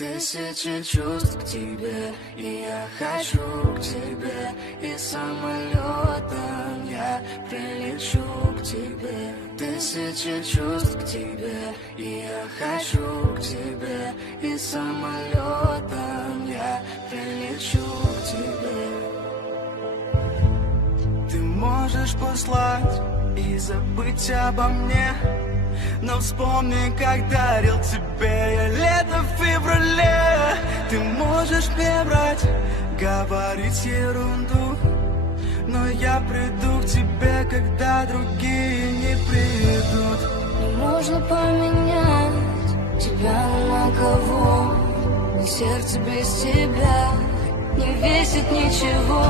Тысячи чувств к тебе, и я хочу к тебе. И самолетом я прилечу к тебе. Тысячи чувств к тебе, и я хочу к тебе. И самолетом я прилечу к тебе. Ты можешь послать и забыть обо мне, но вспомни, как дарил тебе я лето в феврале. Ты можешь мне врать, говорить ерунду, но я приду к тебе, когда другие не придут. Не можно поменять тебя на кого, и сердце без тебя не весит ничего.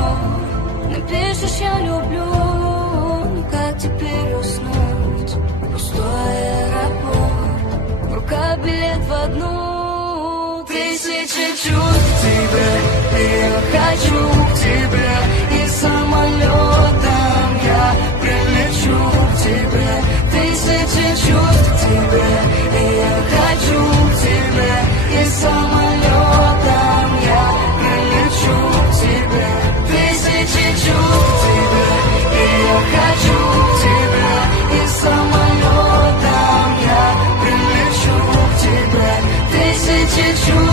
Напишешь «я люблю», но как теперь уснуть? Пустой аэропорт, в руках билет в одну. Тысячи чувств к тебе, и я хочу к тебе. И самолетом я прилечу к тебе. Тысячи чувств к тебе, и я хочу к тебе. И самолетом я прилечу к тебе. Тысячи чувств к тебе, и я хочу к тебе. И самолетом я прилечу к тебе. Тысячи чувств.